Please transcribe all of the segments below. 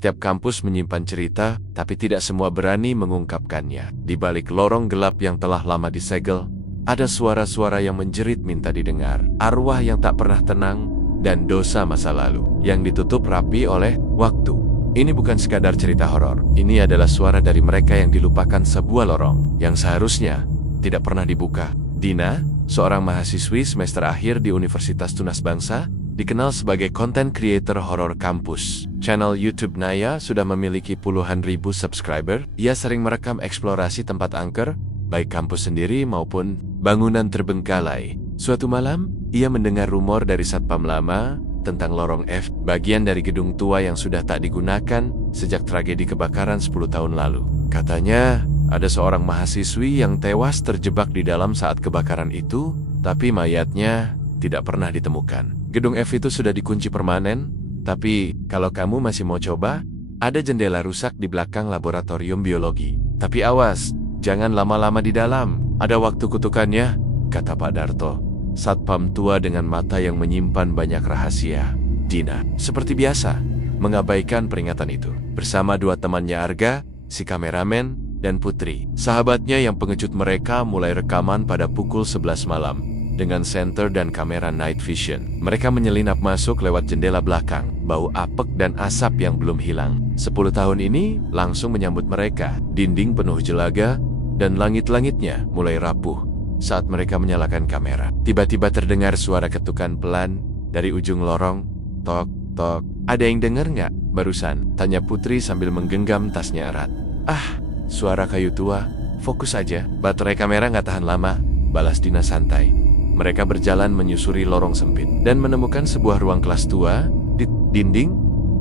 Setiap kampus menyimpan cerita, tapi tidak semua berani mengungkapkannya. Di balik lorong gelap yang telah lama disegel, ada suara-suara yang menjerit minta didengar. Arwah yang tak pernah tenang, dan dosa masa lalu yang ditutup rapi oleh waktu. Ini bukan sekadar cerita horor. Ini adalah suara dari mereka yang dilupakan sebuah lorong yang seharusnya tidak pernah dibuka. Dina, seorang mahasiswi semester akhir di Universitas Tunas Bangsa, dikenal sebagai content creator horor kampus. Channel YouTube Naya sudah memiliki puluhan ribu subscriber. Ia sering merekam eksplorasi tempat angker, baik kampus sendiri maupun bangunan terbengkalai. Suatu malam, ia mendengar rumor dari satpam lama tentang lorong F, bagian dari gedung tua yang sudah tak digunakan sejak tragedi kebakaran 10 tahun lalu. Katanya, ada seorang mahasiswi yang tewas terjebak di dalam saat kebakaran itu, tapi mayatnya tidak pernah ditemukan. Gedung F itu sudah dikunci permanen, tapi kalau kamu masih mau coba, ada jendela rusak di belakang laboratorium biologi. Tapi awas, jangan lama-lama di dalam, ada waktu kutukannya, kata Pak Darto. Satpam tua dengan mata yang menyimpan banyak rahasia. Dina, seperti biasa, mengabaikan peringatan itu. Bersama dua temannya Arga, si kameramen, dan Putri. Sahabatnya yang pengecut mereka mulai rekaman pada pukul 11 malam. Dengan senter dan kamera night vision. Mereka menyelinap masuk lewat jendela belakang. Bau apek dan asap yang belum hilang. 10 tahun ini langsung menyambut mereka. Dinding penuh jelaga, dan langit-langitnya mulai rapuh saat mereka menyalakan kamera. Tiba-tiba terdengar suara ketukan pelan dari ujung lorong. Tok, tok. Ada yang dengar nggak barusan? Tanya Putri sambil menggenggam tasnya erat. Ah, suara kayu tua. Fokus aja. Baterai kamera nggak tahan lama, balas Dina santai. Mereka berjalan menyusuri lorong sempit dan menemukan sebuah ruang kelas tua. Di dinding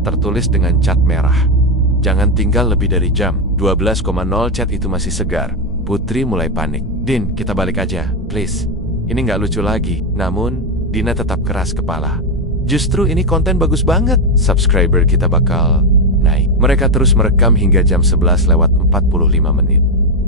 tertulis dengan cat merah. Jangan tinggal lebih dari jam 12,0. Cat itu masih segar. Putri mulai panik. Din, kita balik aja, please. Ini nggak lucu lagi. Namun, Dina tetap keras kepala. Justru ini konten bagus banget. Subscriber kita bakal naik. Mereka terus merekam hingga jam 11:45.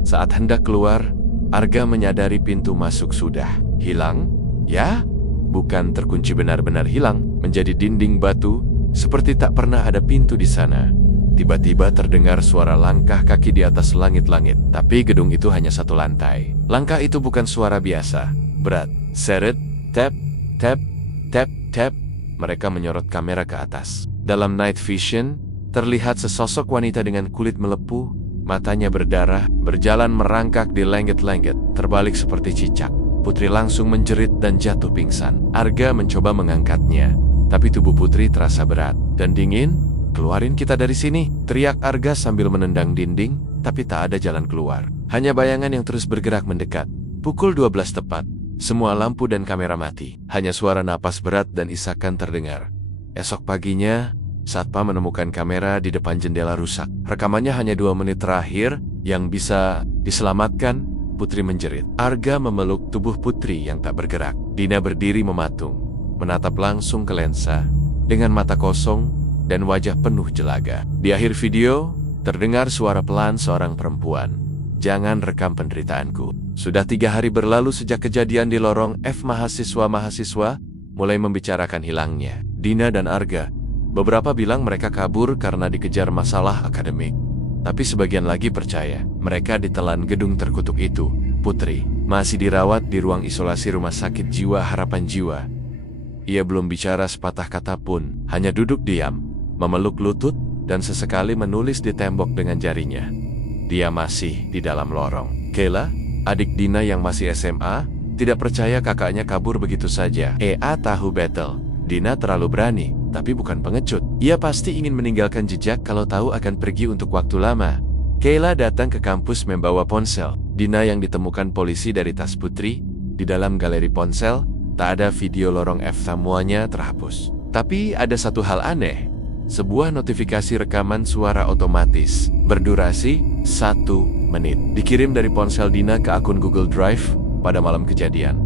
Saat hendak keluar, Arga menyadari pintu masuk sudah hilang. Ya, bukan terkunci benar-benar hilang, menjadi dinding batu, seperti tak pernah ada pintu di sana. Tiba-tiba terdengar suara langkah kaki di atas langit-langit, tapi gedung itu hanya satu lantai. Langkah itu bukan suara biasa, berat. Seret, tap, tap, tap, tap. Mereka menyorot kamera ke atas. Dalam night vision, terlihat sesosok wanita dengan kulit melepuh, matanya berdarah, berjalan merangkak di lengket-lengket, terbalik seperti cicak. Putri langsung menjerit dan jatuh pingsan. Arga mencoba mengangkatnya, tapi tubuh Putri terasa berat dan dingin. Keluarin kita dari sini, teriak Arga sambil menendang dinding, tapi tak ada jalan keluar. Hanya bayangan yang terus bergerak mendekat. Pukul 12 tepat, semua lampu dan kamera mati. Hanya suara napas berat dan isakan terdengar. Esok paginya, satpam menemukan kamera di depan jendela rusak. Rekamannya hanya 2 menit terakhir yang bisa diselamatkan. Putri menjerit. Arga memeluk tubuh Putri yang tak bergerak. Dina berdiri mematung, menatap langsung ke lensa, dengan mata kosong dan wajah penuh jelaga. Di akhir video, terdengar suara pelan seorang perempuan. Jangan rekam penderitaanku. Sudah 3 hari berlalu sejak kejadian di lorong F. Mahasiswa-mahasiswa mulai membicarakan hilangnya Dina dan Arga. Beberapa bilang mereka kabur karena dikejar masalah akademik. Tapi sebagian lagi percaya mereka ditelan gedung terkutuk itu. Putri masih dirawat di ruang isolasi Rumah Sakit Jiwa Harapan Jiwa. Ia belum bicara sepatah kata pun, hanya duduk diam, memeluk lutut, dan sesekali menulis di tembok dengan jarinya. Dia masih di dalam lorong. Kayla, adik Dina yang masih SMA, tidak percaya kakaknya kabur begitu saja. Tahu battle. Dina terlalu berani, tapi bukan pengecut. Ia pasti ingin meninggalkan jejak kalau tahu akan pergi untuk waktu lama. Kayla datang ke kampus membawa ponsel. Dina yang ditemukan polisi dari tas Putri. Di dalam galeri ponsel, tak ada video lorong F, semuanya terhapus. Tapi ada satu hal aneh. Sebuah notifikasi rekaman suara otomatis berdurasi 1 menit dikirim dari ponsel Dina ke akun Google Drive pada malam kejadian.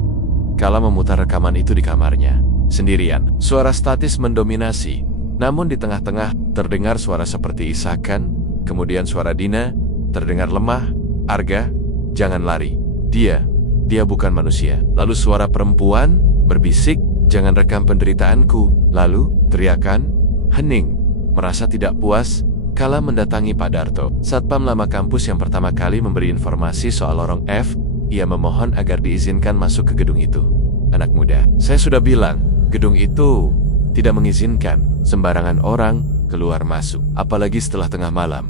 Kala memutar rekaman itu di kamarnya sendirian, suara statis mendominasi. Namun di tengah-tengah terdengar suara seperti isakan. Kemudian suara Dina terdengar lemah. Arga, jangan lari. Dia bukan manusia. Lalu suara perempuan berbisik, jangan rekam penderitaanku. Lalu teriakan, hening. Merasa tidak puas, Kala mendatangi Pak Darto, satpam lama kampus yang pertama kali memberi informasi soal lorong F. Ia memohon agar diizinkan masuk ke gedung itu. Anak muda, saya sudah bilang, gedung itu tidak mengizinkan sembarangan orang keluar masuk, apalagi setelah tengah malam,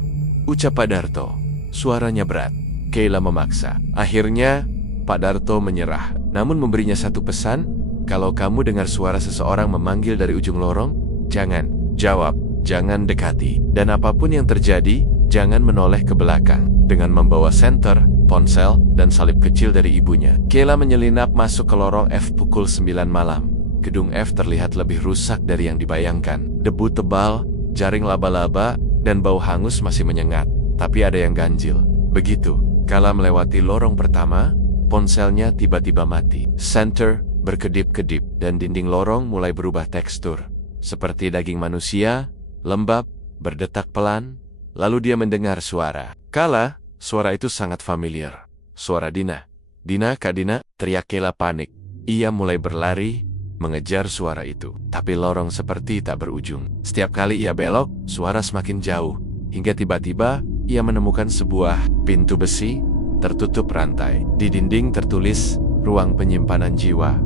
ucap Pak Darto. Suaranya berat. Kayla memaksa. Akhirnya, Pak Darto menyerah, namun memberinya satu pesan, kalau kamu dengar suara seseorang memanggil dari ujung lorong, jangan jawab, jangan dekati, dan apapun yang terjadi, jangan menoleh ke belakang. Dengan membawa senter, ponsel, dan salib kecil dari ibunya, Kayla menyelinap masuk ke lorong F pukul 9 malam. Gedung F terlihat lebih rusak dari yang dibayangkan. Debu tebal, jaring laba-laba, dan bau hangus masih menyengat, tapi ada yang ganjil. Begitu, Kala melewati lorong pertama, ponselnya tiba-tiba mati. Senter berkedip-kedip, dan dinding lorong mulai berubah tekstur. Seperti daging manusia, lembab, berdetak pelan, lalu dia mendengar suara. Kala, suara itu sangat familiar. Suara Dina. Dina, Kak Dina, teriak Kayla panik. Ia mulai berlari, mengejar suara itu. Tapi lorong seperti tak berujung. Setiap kali ia belok, suara semakin jauh. Hingga tiba-tiba, ia menemukan sebuah pintu besi, tertutup rantai. Di dinding tertulis, ruang penyimpanan jiwa.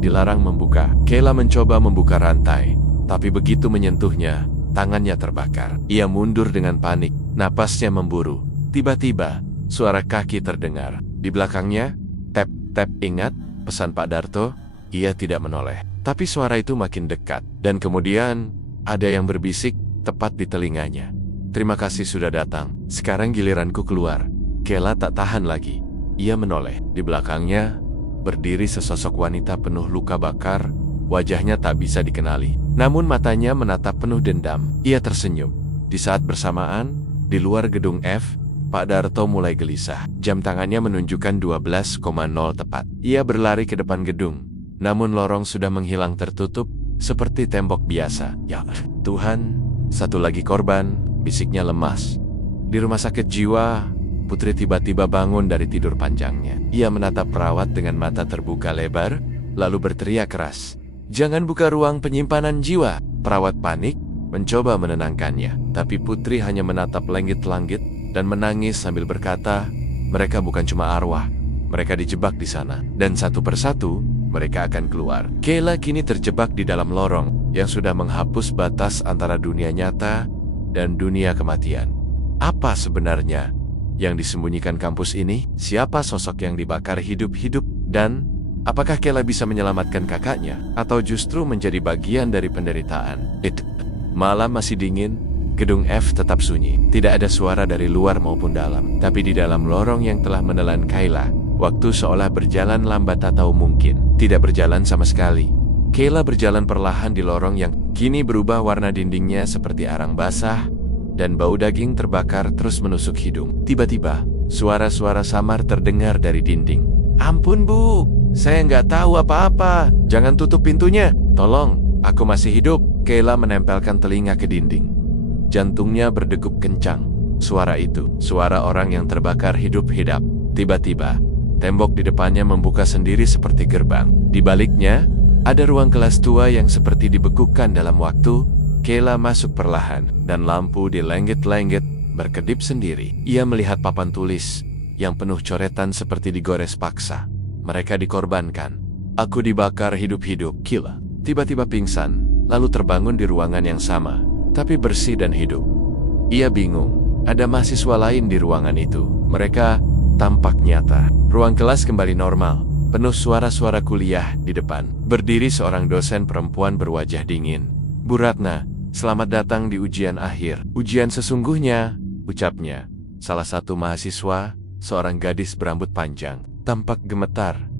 Dilarang membuka. Kayla mencoba membuka rantai. Tapi begitu menyentuhnya, tangannya terbakar. Ia mundur dengan panik, napasnya memburu. Tiba-tiba, suara kaki terdengar. Di belakangnya, tap, tap. Ingat pesan Pak Darto? Ia tidak menoleh. Tapi suara itu makin dekat. Dan kemudian, ada yang berbisik tepat di telinganya. Terima kasih sudah datang. Sekarang giliranku keluar. Kayla tak tahan lagi. Ia menoleh. Di belakangnya, berdiri sesosok wanita penuh luka bakar. Wajahnya tak bisa dikenali. Namun matanya menatap penuh dendam. Ia tersenyum. Di saat bersamaan, di luar gedung F, Pak Darto mulai gelisah. Jam tangannya menunjukkan 12,0 tepat. Ia berlari ke depan gedung. Namun lorong sudah menghilang tertutup, seperti tembok biasa. Ya Tuhan, satu lagi korban, bisiknya lemas. Di rumah sakit jiwa, Putri tiba-tiba bangun dari tidur panjangnya. Ia menatap perawat dengan mata terbuka lebar, lalu berteriak keras. Jangan buka ruang penyimpanan jiwa. Perawat panik, mencoba menenangkannya. Tapi Putri hanya menatap langit-langit dan menangis sambil berkata, mereka bukan cuma arwah, mereka dijebak di sana. Dan satu persatu, mereka akan keluar. Kayla kini terjebak di dalam lorong yang sudah menghapus batas antara dunia nyata dan dunia kematian. Apa sebenarnya yang disembunyikan kampus ini? Siapa sosok yang dibakar hidup-hidup? Dan apakah Kayla bisa menyelamatkan kakaknya? Atau justru menjadi bagian dari penderitaan? Malam masih dingin, gedung F tetap sunyi. Tidak ada suara dari luar maupun dalam. Tapi di dalam lorong yang telah menelan Kayla, waktu seolah berjalan lambat atau mungkin tidak berjalan sama sekali. Kayla berjalan perlahan di lorong yang kini berubah warna. Dindingnya seperti arang basah, dan bau daging terbakar terus menusuk hidung. Tiba-tiba, suara-suara samar terdengar dari dinding. Ampun Bu, saya nggak tahu apa-apa. Jangan tutup pintunya. Tolong, aku masih hidup. Kayla menempelkan telinga ke dinding. Jantungnya berdegup kencang. Suara itu, suara orang yang terbakar hidup-hidup. Tiba-tiba, tembok di depannya membuka sendiri seperti gerbang. Di baliknya, ada ruang kelas tua yang seperti dibekukan dalam waktu. Kayla masuk perlahan, dan lampu di langit-langit berkedip sendiri. Ia melihat papan tulis yang penuh coretan seperti digores paksa. Mereka dikorbankan. Aku dibakar hidup-hidup. Kayla tiba-tiba pingsan, lalu terbangun di ruangan yang sama, tapi bersih dan hidup. Ia bingung. Ada mahasiswa lain di ruangan itu. Mereka tampak nyata. Ruang kelas kembali normal, penuh suara-suara kuliah di depan. Berdiri seorang dosen perempuan berwajah dingin. Bu Ratna, selamat datang di ujian akhir. Ujian sesungguhnya, ucapnya. Salah satu mahasiswa, seorang gadis berambut panjang, tampak gemetar.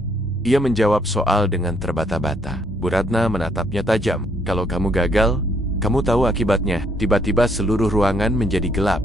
Ia menjawab soal dengan terbata-bata. Bu Ratna menatapnya tajam. Kalau kamu gagal, kamu tahu akibatnya. Tiba-tiba seluruh ruangan menjadi gelap.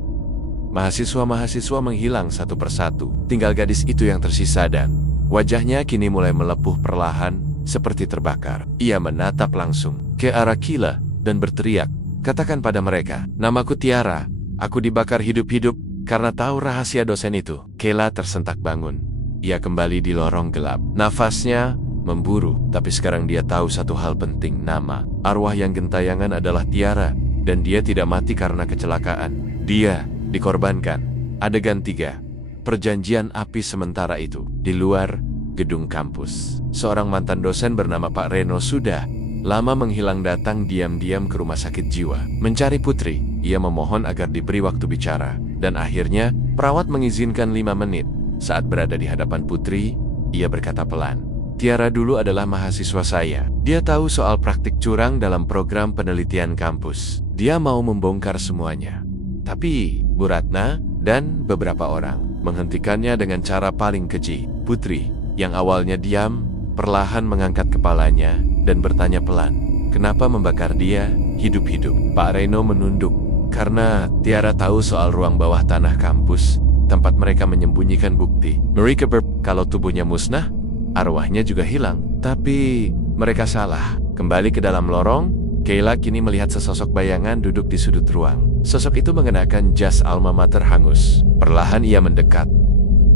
Mahasiswa-mahasiswa menghilang satu persatu. Tinggal gadis itu yang tersisa dan wajahnya kini mulai melepuh perlahan, seperti terbakar. Ia menatap langsung ke arah Kayla dan berteriak, katakan pada mereka, namaku Tiara. Aku dibakar hidup-hidup karena tahu rahasia dosen itu. Kayla tersentak bangun. Ia kembali di lorong gelap. Nafasnya memburu, tapi sekarang dia tahu satu hal penting, nama. Arwah yang gentayangan adalah Tiara, dan dia tidak mati karena kecelakaan. Dia dikorbankan. Adegan 3. Perjanjian api sementara itu. Di luar gedung kampus, seorang mantan dosen bernama Pak Reno sudah lama menghilang datang diam-diam ke rumah sakit jiwa. Mencari Putri, ia memohon agar diberi waktu bicara. Dan akhirnya, perawat mengizinkan 5 menit. Saat berada di hadapan Putri, ia berkata pelan, "Tiara dulu adalah mahasiswa saya. Dia tahu soal praktik curang dalam program penelitian kampus. Dia mau membongkar semuanya. Tapi, Bu Ratna dan beberapa orang menghentikannya dengan cara paling keji." Putri, yang awalnya diam, perlahan mengangkat kepalanya dan bertanya pelan, "Kenapa membakar dia hidup-hidup?" Pak Reno menunduk, karena Tiara tahu soal ruang bawah tanah kampus, tempat mereka menyembunyikan bukti. Mereka kalau tubuhnya musnah, arwahnya juga hilang. Tapi mereka salah. Kembali ke dalam lorong, Kayla kini melihat sesosok bayangan duduk di sudut ruang. Sosok itu mengenakan jas alma mater hangus. Perlahan ia mendekat.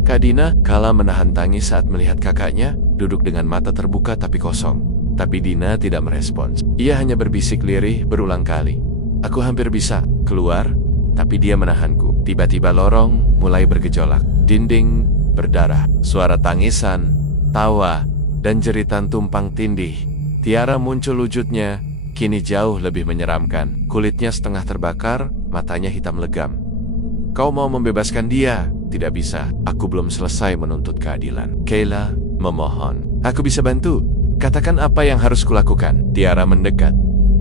Kak Dina kala menahan tangis saat melihat kakaknya duduk dengan mata terbuka tapi kosong. Tapi Dina tidak merespons. Ia hanya berbisik lirih berulang kali, "Aku hampir bisa keluar, tapi dia menahanku." Tiba-tiba lorong mulai bergejolak. Dinding berdarah. Suara tangisan, tawa, dan jeritan tumpang tindih. Tiara muncul wujudnya, kini jauh lebih menyeramkan. Kulitnya setengah terbakar, matanya hitam legam. "Kau mau membebaskan dia?" "Tidak bisa, aku belum selesai menuntut keadilan." Kayla memohon, "Aku bisa bantu. Katakan apa yang harus kulakukan." Tiara mendekat.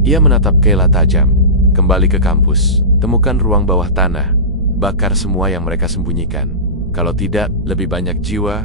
Ia menatap Kayla tajam. "Kembali ke kampus. Temukan ruang bawah tanah. Bakar semua yang mereka sembunyikan. Kalau tidak, lebih banyak jiwa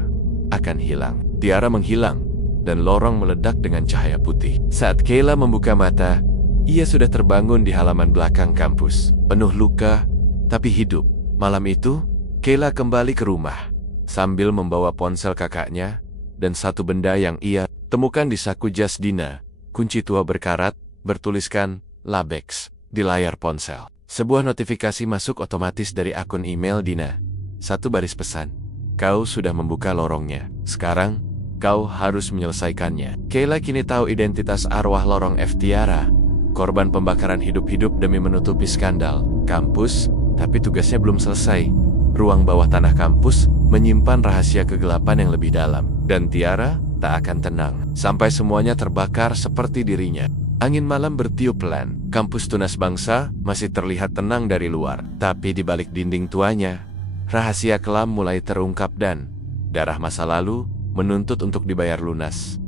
akan hilang." Tiara menghilang, dan lorong meledak dengan cahaya putih. Saat Kayla membuka mata, ia sudah terbangun di halaman belakang kampus. Penuh luka, tapi hidup. Malam itu, Kayla kembali ke rumah, sambil membawa ponsel kakaknya, dan satu benda yang ia temukan di saku jas Dina. Kunci tua berkarat, bertuliskan Labex di layar ponsel. Sebuah notifikasi masuk otomatis dari akun email Dina. Satu baris pesan, "Kau sudah membuka lorongnya. Sekarang, kau harus menyelesaikannya." Kayla kini tahu identitas arwah lorong F. Tiara, korban pembakaran hidup-hidup demi menutupi skandal kampus, tapi tugasnya belum selesai. Ruang bawah tanah kampus menyimpan rahasia kegelapan yang lebih dalam. Dan Tiara tak akan tenang sampai semuanya terbakar seperti dirinya. Angin malam bertiup pelan. Kampus Tunas Bangsa masih terlihat tenang dari luar. Tapi di balik dinding tuanya, rahasia kelam mulai terungkap dan darah masa lalu menuntut untuk dibayar lunas.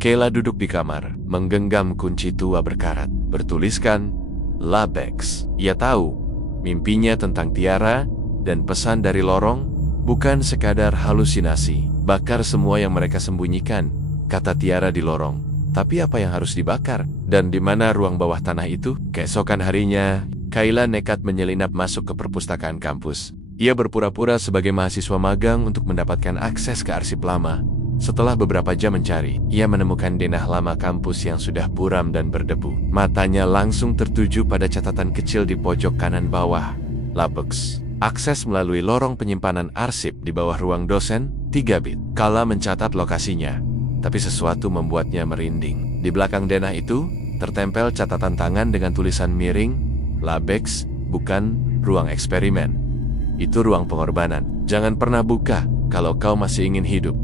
Kayla duduk di kamar, menggenggam kunci tua berkarat, bertuliskan Labex. Ia tahu, mimpinya tentang Tiara dan pesan dari lorong bukan sekadar halusinasi. "Bakar semua yang mereka sembunyikan," kata Tiara di lorong. Tapi apa yang harus dibakar? Dan di mana ruang bawah tanah itu? Keesokan harinya, Kayla nekat menyelinap masuk ke perpustakaan kampus. Ia berpura-pura sebagai mahasiswa magang untuk mendapatkan akses ke arsip lama. Setelah beberapa jam mencari, ia menemukan denah lama kampus yang sudah buram dan berdebu. Matanya langsung tertuju pada catatan kecil di pojok kanan bawah. Labex. Akses melalui lorong penyimpanan arsip di bawah ruang dosen, 3 bit. Kala mencatat lokasinya, tapi sesuatu membuatnya merinding. Di belakang denah itu, tertempel catatan tangan dengan tulisan miring, "Labex, bukan ruang eksperimen. Itu ruang pengorbanan. Jangan pernah buka kalau kau masih ingin hidup."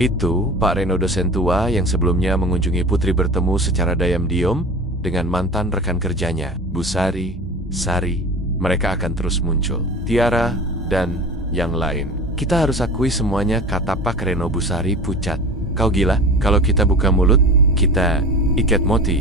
Itu, Pak Reno dosen tua yang sebelumnya mengunjungi Putri bertemu secara diam-diam dengan mantan rekan kerjanya, Bu Sari, Sari. Mereka akan terus muncul. Tiara, dan yang lain. "Kita harus akui semuanya," kata Pak Reno. Bu Sari pucat. "Kau gila? Kalau kita buka mulut, kita ikat moti."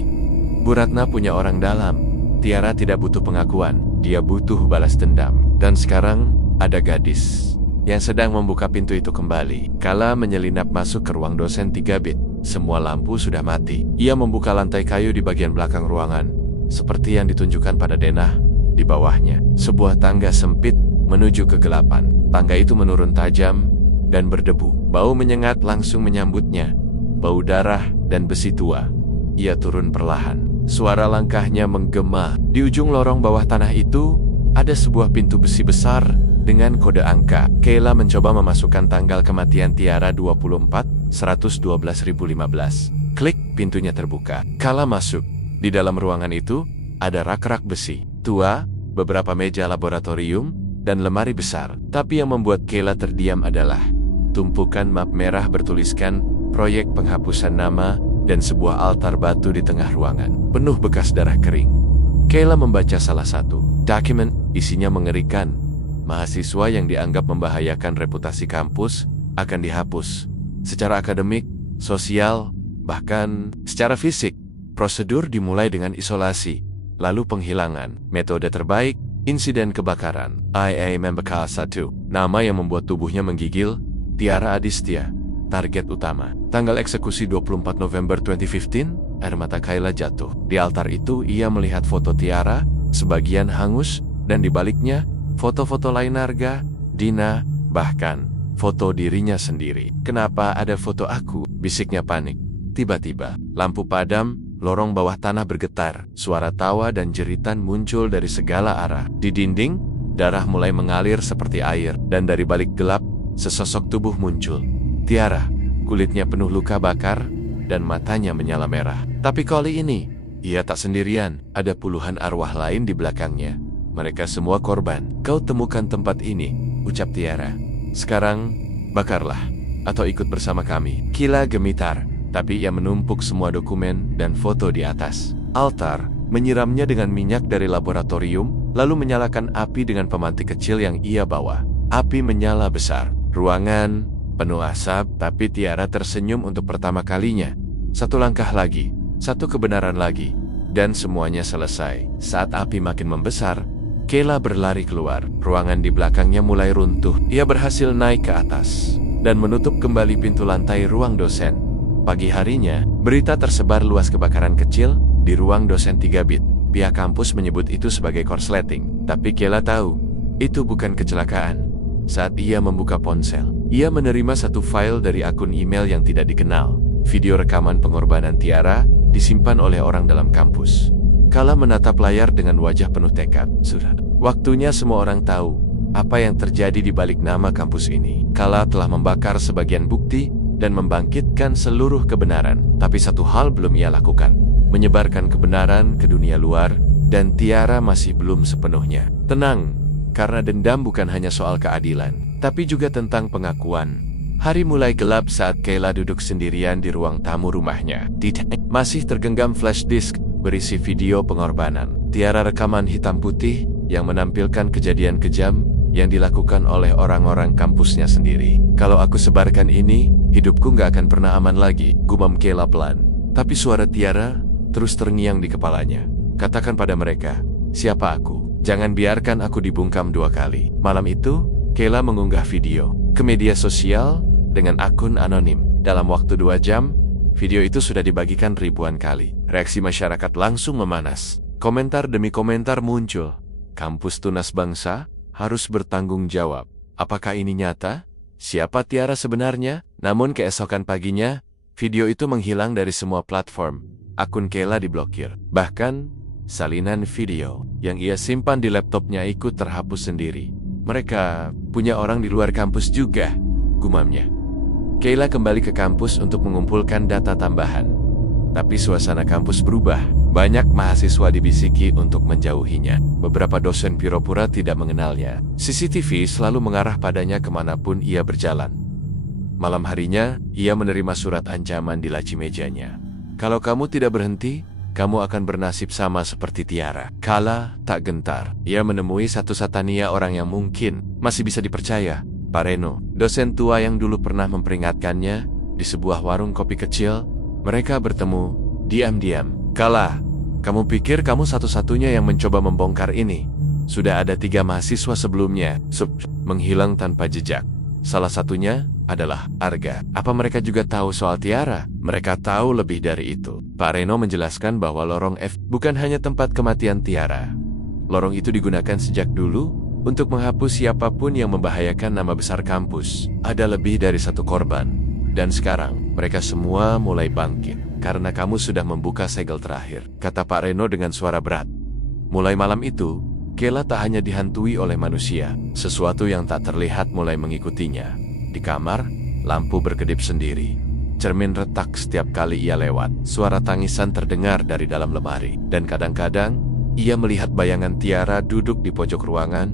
Bu Ratna punya orang dalam. Tiara tidak butuh pengakuan. Dia butuh balas dendam. Dan sekarang, ada gadis yang sedang membuka pintu itu kembali. Kala menyelinap masuk ke ruang dosen 3 bit. Semua lampu sudah mati. Ia membuka lantai kayu di bagian belakang ruangan, seperti yang ditunjukkan pada denah. Di bawahnya, sebuah tangga sempit menuju kegelapan. Tangga itu menurun tajam dan berdebu. Bau menyengat langsung menyambutnya. Bau darah dan besi tua. Ia turun perlahan. Suara langkahnya menggema. Di ujung lorong bawah tanah itu, ada sebuah pintu besi besar dengan kode angka. Kayla mencoba memasukkan tanggal kematian Tiara 24/112.015. Klik, pintunya terbuka. Kala masuk. Di dalam ruangan itu, ada rak-rak besi tua beberapa meja laboratorium, dan lemari besar. Tapi yang membuat Kayla terdiam adalah tumpukan map merah bertuliskan proyek penghapusan nama dan sebuah altar batu di tengah ruangan, penuh bekas darah kering. Kayla membaca salah satu dokumen, isinya mengerikan. Mahasiswa yang dianggap membahayakan reputasi kampus akan dihapus. Secara akademik, sosial, bahkan secara fisik. Prosedur dimulai dengan isolasi, lalu penghilangan. Metode terbaik, insiden kebakaran. IA Member K1. Nama yang membuat tubuhnya menggigil, Tiara Adistia. Target utama. Tanggal eksekusi 24 November 2015, air mata Kayla jatuh. Di altar itu, ia melihat foto Tiara, sebagian hangus, dan di baliknya, foto-foto lain Narga, Dina, bahkan foto dirinya sendiri. Kenapa ada foto aku? Bisiknya panik. Tiba-tiba, lampu padam, lorong bawah tanah bergetar, suara tawa dan jeritan muncul dari segala arah. Di dinding, darah mulai mengalir seperti air, dan dari balik gelap, sesosok tubuh muncul. Tiara, kulitnya penuh luka bakar, dan matanya menyala merah. Tapi kali ini, ia tak sendirian, ada puluhan arwah lain di belakangnya. Mereka semua korban. Kau temukan tempat ini, ucap Tiara. Sekarang, bakarlah, atau ikut bersama kami. Kayla gemitar. Tapi ia menumpuk semua dokumen dan foto di atas altar, menyiramnya dengan minyak dari laboratorium, lalu menyalakan api dengan pemantik kecil yang ia bawa. Api menyala besar. Ruangan penuh asap, tapi Tiara tersenyum untuk pertama kalinya. Satu langkah lagi, satu kebenaran lagi, dan semuanya selesai. Saat api makin membesar, Kayla berlari keluar. Ruangan di belakangnya mulai runtuh. Ia berhasil naik ke atas dan menutup kembali pintu lantai ruang dosen. Pagi harinya, berita tersebar luas kebakaran kecil di ruang dosen 3 bit. Pihak kampus menyebut itu sebagai korsleting. Tapi Kayla tahu, itu bukan kecelakaan. Saat ia membuka ponsel, ia menerima satu file dari akun email yang tidak dikenal. Video rekaman pengorbanan Tiara disimpan oleh orang dalam kampus. Kala menatap layar dengan wajah penuh tekad. Sudah waktunya semua orang tahu apa yang terjadi di balik nama kampus ini. Kala telah membakar sebagian bukti dan membangkitkan seluruh kebenaran. Tapi satu hal belum ia lakukan, menyebarkan kebenaran ke dunia luar, dan Tiara masih belum sepenuhnya tenang, karena dendam bukan hanya soal keadilan, tapi juga tentang pengakuan. Hari mulai gelap saat Kayla duduk sendirian di ruang tamu rumahnya. Masih tergenggam flash disk berisi video pengorbanan. Tiara rekaman hitam putih yang menampilkan kejadian kejam yang dilakukan oleh orang-orang kampusnya sendiri. Kalau aku sebarkan ini, hidupku gak akan pernah aman lagi, gumam Kayla pelan. Tapi suara Tiara terus terngiang di kepalanya. Katakan pada mereka, siapa aku? Jangan biarkan aku dibungkam 2 kali. Malam itu, Kayla mengunggah video ke media sosial dengan akun anonim. Dalam waktu 2 jam, video itu sudah dibagikan ribuan kali. Reaksi masyarakat langsung memanas. Komentar demi komentar muncul. Kampus tunas bangsa harus bertanggung jawab. Apakah ini nyata? Siapa Tiara sebenarnya? Namun keesokan paginya, video itu menghilang dari semua platform. Akun Kayla diblokir. Bahkan, salinan video yang ia simpan di laptopnya ikut terhapus sendiri. Mereka punya orang di luar kampus juga, gumamnya. Kayla kembali ke kampus untuk mengumpulkan data tambahan. Tapi suasana kampus berubah. Banyak mahasiswa dibisiki untuk menjauhinya. Beberapa dosen pura-pura tidak mengenalnya. CCTV selalu mengarah padanya kemanapun ia berjalan. Malam harinya, ia menerima surat ancaman di laci mejanya. Kalau kamu tidak berhenti, kamu akan bernasib sama seperti Tiara. Kala tak gentar. Ia menemui satu Satania, orang yang mungkin masih bisa dipercaya. Pak Reno, dosen tua yang dulu pernah memperingatkannya di sebuah warung kopi kecil. Mereka bertemu diam-diam. Kala, kamu pikir kamu satu-satunya yang mencoba membongkar ini? Sudah ada 3 mahasiswa sebelumnya, menghilang tanpa jejak. Salah satunya adalah Arga. Apa mereka juga tahu soal Tiara? Mereka tahu lebih dari itu. Pak Reno menjelaskan bahwa lorong F bukan hanya tempat kematian Tiara. Lorong itu digunakan sejak dulu untuk menghapus siapapun yang membahayakan nama besar kampus. Ada lebih dari 1 korban. Dan sekarang, mereka semua mulai bangkit. Karena kamu sudah membuka segel terakhir, kata Pak Reno dengan suara berat. Mulai malam itu, Kayla tak hanya dihantui oleh manusia. Sesuatu yang tak terlihat mulai mengikutinya. Di kamar, lampu berkedip sendiri. Cermin retak setiap kali ia lewat. Suara tangisan terdengar dari dalam lemari. Dan kadang-kadang, Ia melihat bayangan Tiara duduk di pojok ruangan,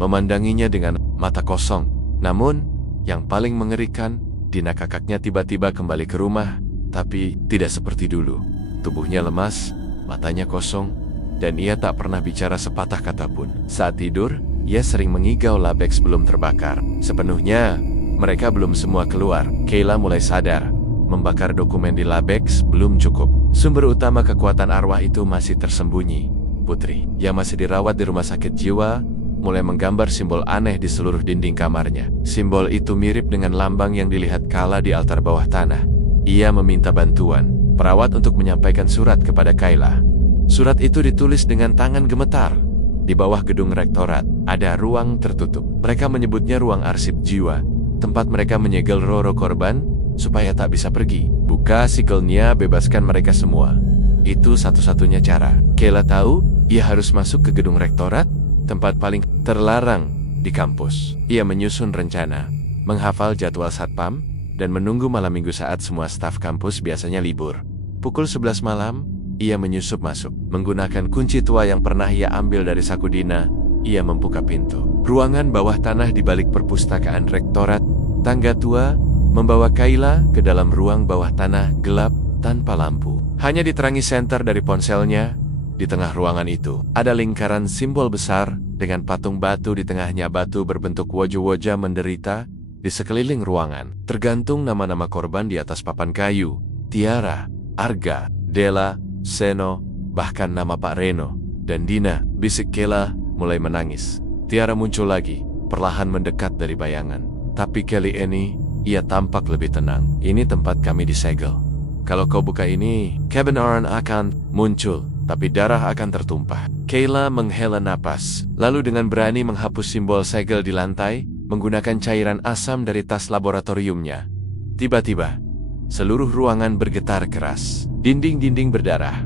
memandanginya dengan mata kosong. Namun, yang paling mengerikan, Dina kakaknya tiba-tiba kembali ke rumah, tapi tidak seperti dulu. Tubuhnya lemas, matanya kosong, dan ia tak pernah bicara sepatah kata pun. Saat tidur, ia sering mengigau Labex belum terbakar. Sepenuhnya, mereka belum semua keluar. Kayla mulai sadar, membakar dokumen di Labex belum cukup. Sumber utama kekuatan arwah itu masih tersembunyi. Putri, yang masih dirawat di rumah sakit jiwa, mulai menggambar simbol aneh di seluruh dinding kamarnya. Simbol itu mirip dengan lambang yang dilihat Kala di altar bawah tanah. Ia meminta bantuan perawat untuk menyampaikan surat kepada Kayla. Surat itu ditulis dengan tangan gemetar. Di bawah gedung rektorat, ada ruang tertutup. Mereka menyebutnya ruang arsip jiwa, tempat mereka menyegel roh-roh korban supaya tak bisa pergi. Buka sigelnya, bebaskan mereka semua. Itu satu-satunya cara. Kayla tahu ia harus masuk ke gedung rektorat, tempat paling terlarang di kampus. Ia menyusun rencana, menghafal jadwal satpam, dan menunggu malam minggu saat semua staf kampus biasanya libur. Pukul 11 malam, ia menyusup masuk. Menggunakan kunci tua yang pernah ia ambil dari saku Dina, ia membuka pintu. Ruangan bawah tanah di balik perpustakaan rektorat, tangga tua, membawa Kayla ke dalam ruang bawah tanah gelap tanpa lampu. Hanya diterangi senter dari ponselnya. Di tengah ruangan itu, ada lingkaran simbol besar dengan patung batu di tengahnya. Batu berbentuk wajah-wajah menderita. Di sekeliling ruangan, tergantung nama-nama korban di atas papan kayu. Tiara, Arga, Della, Seno, bahkan nama Pak Reno dan Dina. Bisik Kayla mulai menangis. Tiara muncul lagi, perlahan mendekat dari bayangan. Tapi kali ini, ia tampak lebih tenang. Ini tempat kami disegel. Kalau kau buka ini, kebenaran akan muncul, tapi darah akan tertumpah. Kayla menghela napas, lalu dengan berani menghapus simbol segel di lantai, menggunakan cairan asam dari tas laboratoriumnya. Tiba-tiba, seluruh ruangan bergetar keras. Dinding-dinding berdarah.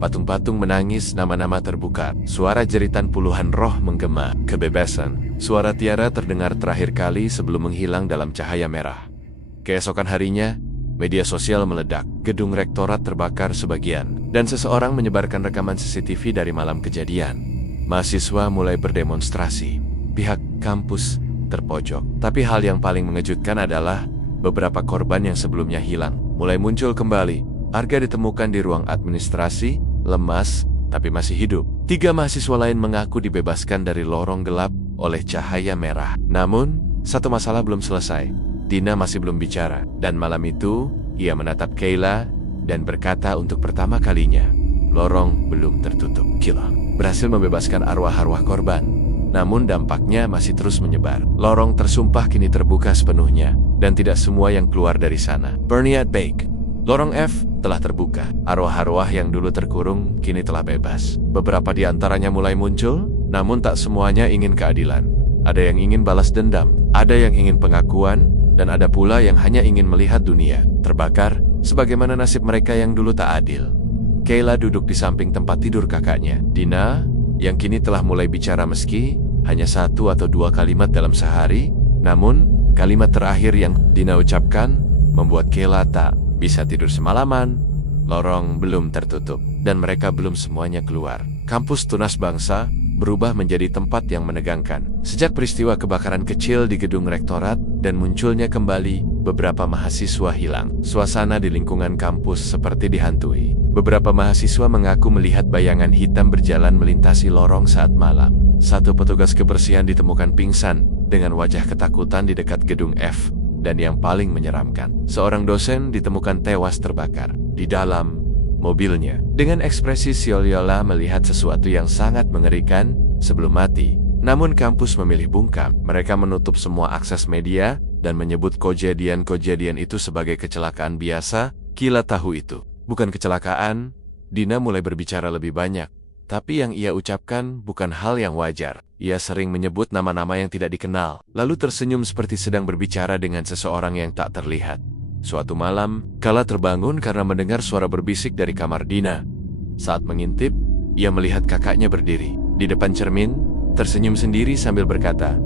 Patung-patung menangis, nama-nama terbuka. Suara jeritan puluhan roh menggema. Kebebasan. Suara Tiara terdengar terakhir kali sebelum menghilang dalam cahaya merah. Keesokan harinya, media sosial meledak. Gedung rektorat terbakar sebagian, dan seseorang menyebarkan rekaman CCTV dari malam kejadian. Mahasiswa mulai berdemonstrasi. Pihak kampus terpojok. Tapi hal yang paling mengejutkan adalah beberapa korban yang sebelumnya hilang mulai muncul kembali. Arga ditemukan di ruang administrasi, lemas, tapi masih hidup. 3 mahasiswa lain mengaku dibebaskan dari lorong gelap oleh cahaya merah. Namun, satu masalah belum selesai. Dina masih belum bicara. Dan malam itu, ia menatap Kayla dan berkata untuk pertama kalinya, lorong belum tertutup. Kila berhasil membebaskan arwah-arwah korban. Namun dampaknya masih terus menyebar. Lorong tersumpah kini terbuka sepenuhnya, dan tidak semua yang keluar dari sana. Berniat baik. Lorong F telah terbuka. Arwah-arwah yang dulu terkurung kini telah bebas. Beberapa di antaranya mulai muncul, namun tak semuanya ingin keadilan. Ada yang ingin balas dendam, ada yang ingin pengakuan, dan ada pula yang hanya ingin melihat dunia terbakar, sebagaimana nasib mereka yang dulu tak adil. Kayla duduk di samping tempat tidur kakaknya. Dina, yang kini telah mulai bicara meski hanya 1 atau 2 kalimat dalam sehari, namun kalimat terakhir yang Dina ucapkan membuat Kayla tak bisa tidur semalaman. Lorong belum tertutup, dan mereka belum semuanya keluar. Kampus Tunas Bangsa berubah menjadi tempat yang menegangkan. Sejak peristiwa kebakaran kecil di gedung rektorat dan munculnya kembali beberapa mahasiswa hilang, suasana di lingkungan kampus seperti dihantui. Beberapa mahasiswa mengaku melihat bayangan hitam berjalan melintasi lorong saat malam. Satu petugas kebersihan ditemukan pingsan dengan wajah ketakutan di dekat gedung F. Dan yang paling menyeramkan, seorang dosen ditemukan tewas terbakar di dalam mobilnya. Dengan ekspresi Sioliola melihat sesuatu yang sangat mengerikan sebelum mati. Namun kampus memilih bungkam. Mereka menutup semua akses media dan menyebut kejadian-kejadian itu sebagai kecelakaan biasa. Kayla tahu itu bukan kecelakaan. Dina mulai berbicara lebih banyak. Tapi yang ia ucapkan bukan hal yang wajar. Ia sering menyebut nama-nama yang tidak dikenal, lalu tersenyum seperti sedang berbicara dengan seseorang yang tak terlihat. Suatu malam, Kala terbangun karena mendengar suara berbisik dari kamar Dina. Saat mengintip, ia melihat kakaknya berdiri di depan cermin, tersenyum sendiri sambil berkata,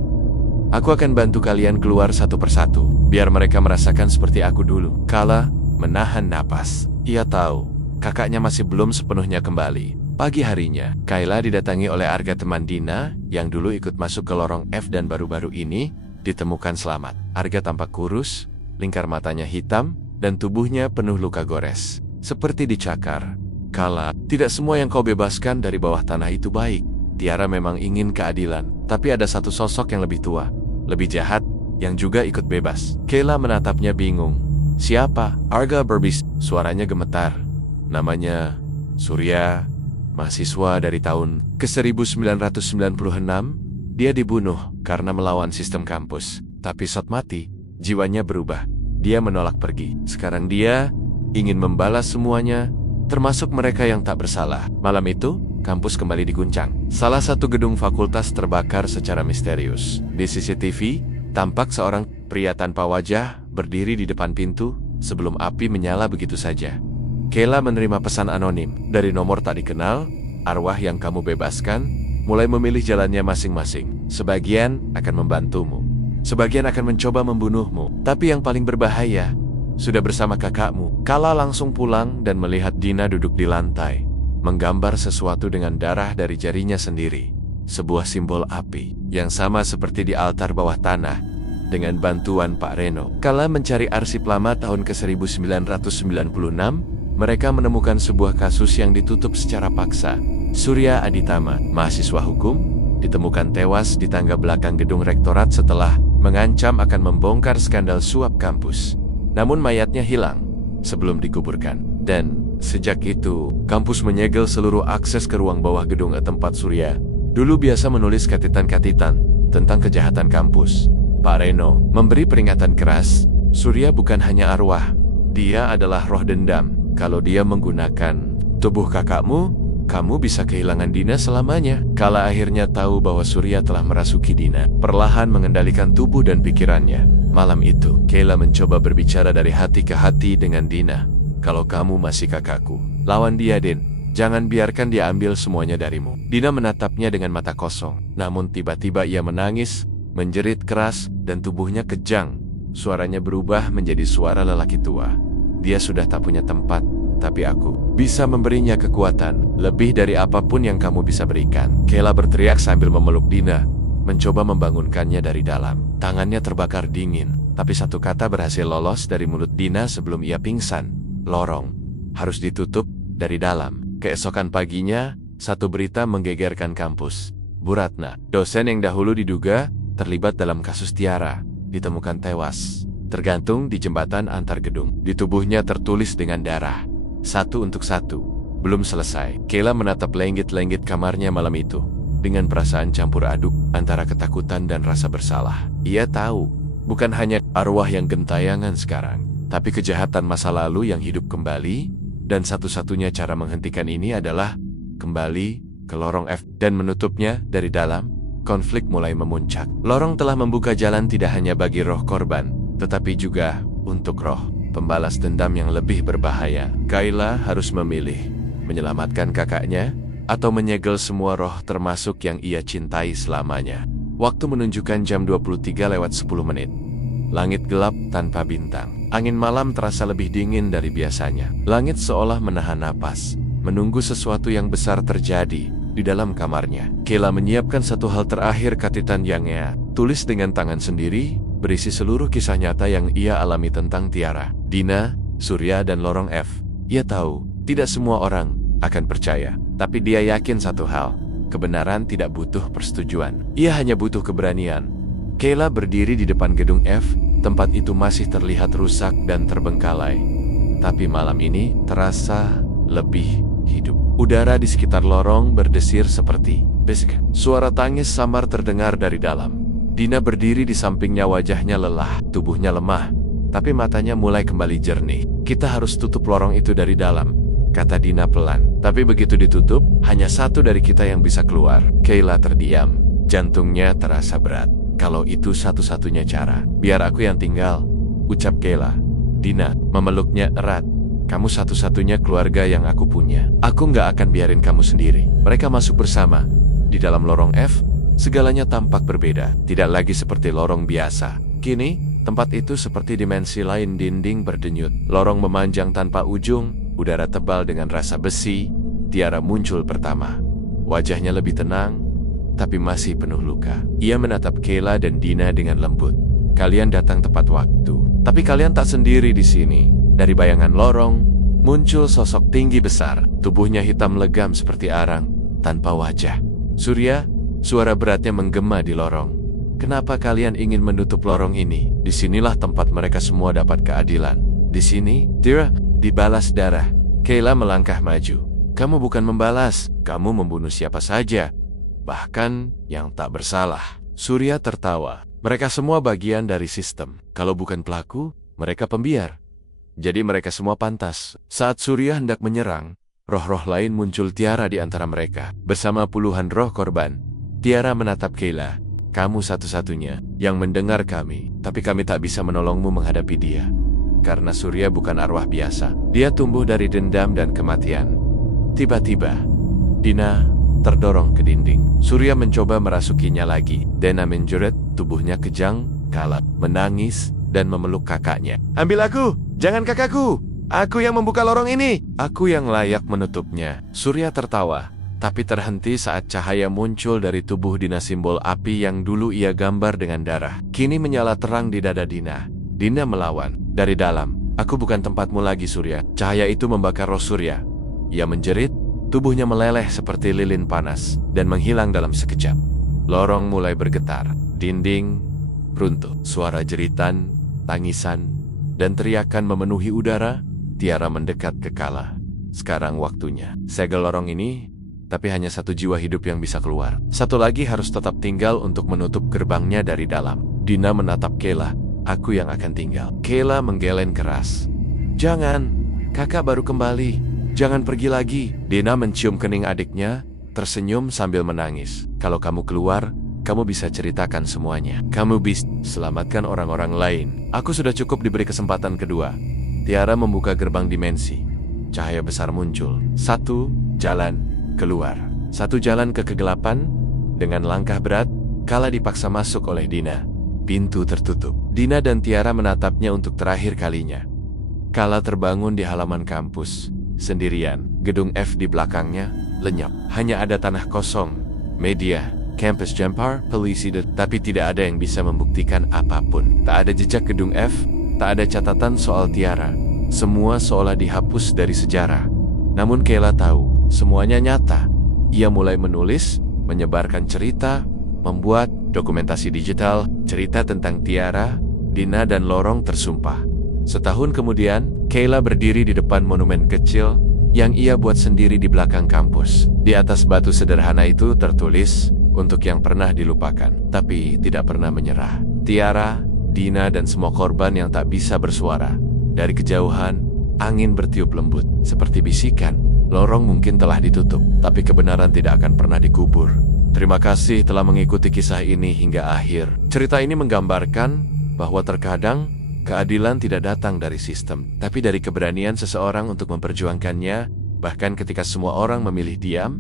"Aku akan bantu kalian keluar satu persatu, biar mereka merasakan seperti aku dulu." Kala menahan napas. Ia tahu kakaknya masih belum sepenuhnya kembali. Pagi harinya, Kayla didatangi oleh Arga, teman Dina yang dulu ikut masuk ke lorong F dan baru-baru ini ditemukan selamat. Arga tampak kurus, lingkar matanya hitam, dan tubuhnya penuh luka gores. Seperti dicakar. Kala, tidak semua yang kau bebaskan dari bawah tanah itu baik. Tiara memang ingin keadilan, tapi ada satu sosok yang lebih tua, lebih jahat, yang juga ikut bebas. Kayla menatapnya bingung. Siapa? Arga berbisik, suaranya gemetar. Namanya Surya, mahasiswa dari tahun ke-1996. Dia dibunuh karena melawan sistem kampus. Tapi saat mati, jiwanya berubah. Dia menolak pergi. Sekarang dia ingin membalas semuanya, termasuk mereka yang tak bersalah. Malam itu, kampus kembali diguncang. Salah satu gedung fakultas terbakar secara misterius. Di CCTV, tampak seorang pria tanpa wajah berdiri di depan pintu sebelum api menyala begitu saja. Kayla menerima pesan anonim dari nomor tak dikenal. Arwah yang kamu bebaskan mulai memilih jalannya masing-masing. Sebagian akan membantumu, sebagian akan mencoba membunuhmu. Tapi yang paling berbahaya sudah bersama kakakmu. Kala langsung pulang dan melihat Dina duduk di lantai, menggambar sesuatu dengan darah dari jarinya sendiri. Sebuah simbol api, yang sama seperti di altar bawah tanah, dengan bantuan Pak Reno. Kala mencari arsip lama tahun ke-1996, mereka menemukan sebuah kasus yang ditutup secara paksa. Surya Aditama, mahasiswa hukum, ditemukan tewas di tangga belakang gedung rektorat setelah mengancam akan membongkar skandal suap kampus. Namun mayatnya hilang sebelum dikuburkan. Dan sejak itu, kampus menyegel seluruh akses ke ruang bawah gedung tempat Surya dulu biasa menulis katitan-katitan tentang kejahatan kampus. Pak Reno memberi peringatan keras, Surya bukan hanya arwah, dia adalah roh dendam. Kalau dia menggunakan tubuh kakakmu, kamu bisa kehilangan Dina selamanya. Kala akhirnya tahu bahwa Surya telah merasuki Dina, perlahan mengendalikan tubuh dan pikirannya. Malam itu, Kayla mencoba berbicara dari hati ke hati dengan Dina. Kalau kamu masih kakakku, lawan dia, Din. Jangan biarkan dia ambil semuanya darimu. Dina menatapnya dengan mata kosong. Namun tiba-tiba ia menangis, menjerit keras, dan tubuhnya kejang. Suaranya berubah menjadi suara lelaki tua. Dia sudah tak punya tempat, tapi aku bisa memberinya kekuatan, lebih dari apapun yang kamu bisa berikan. Kayla berteriak sambil memeluk Dina, mencoba membangunkannya dari dalam. Tangannya terbakar dingin, tapi satu kata berhasil lolos dari mulut Dina sebelum ia pingsan. Lorong harus ditutup dari dalam. Keesokan paginya, satu berita menggegerkan kampus. Bu Ratna, dosen yang dahulu diduga terlibat dalam kasus Tiara, ditemukan tewas, tergantung di jembatan antar gedung. Di tubuhnya tertulis dengan darah, satu untuk satu. Belum selesai, Kayla menatap lenggit-lenggit kamarnya malam itu, dengan perasaan campur aduk antara ketakutan dan rasa bersalah. Ia tahu, bukan hanya arwah yang gentayangan sekarang, tapi kejahatan masa lalu yang hidup kembali, dan satu-satunya cara menghentikan ini adalah kembali ke lorong F dan menutupnya dari dalam. Konflik mulai memuncak. Lorong telah membuka jalan tidak hanya bagi roh korban, tetapi juga untuk roh pembalas dendam yang lebih berbahaya. Kayla harus memilih, menyelamatkan kakaknya, atau menyegel semua roh termasuk yang ia cintai selamanya. Waktu menunjukkan jam 23:10. Langit gelap tanpa bintang. Angin malam terasa lebih dingin dari biasanya. Langit seolah menahan napas, menunggu sesuatu yang besar terjadi di dalam kamarnya. Kayla menyiapkan satu hal terakhir, katitan yang ia tulis dengan tangan sendiri, berisi seluruh kisah nyata yang ia alami tentang Tiara, Dina, Surya, dan lorong F. Ia tahu, tidak semua orang akan percaya, tapi dia yakin satu hal, kebenaran tidak butuh persetujuan. Ia hanya butuh keberanian. Kayla berdiri di depan gedung F, tempat itu masih terlihat rusak dan terbengkalai. Tapi malam ini terasa lebih hidup. Udara di sekitar lorong berdesir seperti bisik. Suara tangis samar terdengar dari dalam. Dina berdiri di sampingnya, wajahnya lelah, tubuhnya lemah, tapi matanya mulai kembali jernih. Kita harus tutup lorong itu dari dalam, kata Dina pelan. Tapi begitu ditutup, hanya satu dari kita yang bisa keluar. Kayla terdiam, jantungnya terasa berat. Kalau itu satu-satunya cara, biar aku yang tinggal, ucap Kayla. Dina memeluknya erat. Kamu satu-satunya keluarga yang aku punya. Aku nggak akan biarin kamu sendiri. Mereka masuk bersama. Di dalam lorong F, segalanya tampak berbeda. Tidak lagi seperti lorong biasa. Kini, tempat itu seperti dimensi lain. Dinding berdenyut. Lorong memanjang tanpa ujung. Udara tebal dengan rasa besi. Tiara muncul pertama. Wajahnya lebih tenang, tapi masih penuh luka. Ia menatap Kayla dan Dina dengan lembut. Kalian datang tepat waktu. Tapi kalian tak sendiri di sini. Dari bayangan lorong, muncul sosok tinggi besar. Tubuhnya hitam legam seperti arang, tanpa wajah. Surya, suara beratnya menggema di lorong. Kenapa kalian ingin menutup lorong ini? Disinilah tempat mereka semua dapat keadilan. Di sini, Tiara, dibalas darah. Kayla melangkah maju. Kamu bukan membalas, kamu membunuh siapa saja. Bahkan yang tak bersalah. Surya tertawa. Mereka semua bagian dari sistem. Kalau bukan pelaku, mereka pembiar. Jadi mereka semua pantas. Saat Surya hendak menyerang, roh-roh lain muncul Tiara di antara mereka. Bersama puluhan roh korban, Tiara menatap Kayla. Kamu satu-satunya yang mendengar kami, tapi kami tak bisa menolongmu menghadapi dia. Karena Surya bukan arwah biasa. Dia tumbuh dari dendam dan kematian. Tiba-tiba, Dina terdorong ke dinding. Surya mencoba merasukinya lagi. Dina menjerit, tubuhnya kejang, kalap, menangis, dan memeluk kakaknya. Ambil aku, jangan kakakku. Aku yang membuka lorong ini. Aku yang layak menutupnya. Surya tertawa, tapi terhenti saat cahaya muncul dari tubuh Dina, simbol api yang dulu ia gambar dengan darah. Kini menyala terang di dada Dina. Dina melawan. Dari dalam, aku bukan tempatmu lagi, Surya. Cahaya itu membakar roh Surya. Ia menjerit, tubuhnya meleleh seperti lilin panas, dan menghilang dalam sekejap. Lorong mulai bergetar, dinding runtuh. Suara jeritan, tangisan, dan teriakan memenuhi udara. Tiara mendekat ke Kayla. Sekarang waktunya. Segel lorong ini, tapi hanya satu jiwa hidup yang bisa keluar. Satu lagi harus tetap tinggal untuk menutup gerbangnya dari dalam. Dina menatap Kayla. Aku yang akan tinggal. Kayla menggeleng keras. Jangan, kakak baru kembali. Jangan pergi lagi. Dina mencium kening adiknya, tersenyum sambil menangis. Kalau kamu keluar, kamu bisa ceritakan semuanya. Kamu bisa selamatkan orang-orang lain. Aku sudah cukup diberi kesempatan kedua. Tiara membuka gerbang dimensi. Cahaya besar muncul. Satu jalan keluar. Satu jalan ke kegelapan. Dengan langkah berat, Kayla dipaksa masuk oleh Dina. Pintu tertutup. Dina dan Tiara menatapnya untuk terakhir kalinya. Kayla terbangun di halaman kampus. Sendirian, gedung F di belakangnya lenyap. Hanya ada tanah kosong, media, campus jumper, polisi, tapi tidak ada yang bisa membuktikan apapun. Tak ada jejak gedung F, tak ada catatan soal Tiara. Semua seolah dihapus dari sejarah. Namun Kayla tahu, semuanya nyata. Ia mulai menulis, menyebarkan cerita, membuat dokumentasi digital, cerita tentang Tiara, Dina, dan lorong tersumpah. Setahun kemudian, Kayla berdiri di depan monumen kecil yang ia buat sendiri di belakang kampus. Di atas batu sederhana itu tertulis, untuk yang pernah dilupakan, tapi tidak pernah menyerah. Tiara, Dina, dan semua korban yang tak bisa bersuara. Dari kejauhan, angin bertiup lembut, seperti bisikan. Lorong mungkin telah ditutup, tapi kebenaran tidak akan pernah dikubur. Terima kasih telah mengikuti kisah ini hingga akhir. Cerita ini menggambarkan bahwa terkadang keadilan tidak datang dari sistem, tapi dari keberanian seseorang untuk memperjuangkannya. Bahkan ketika semua orang memilih diam,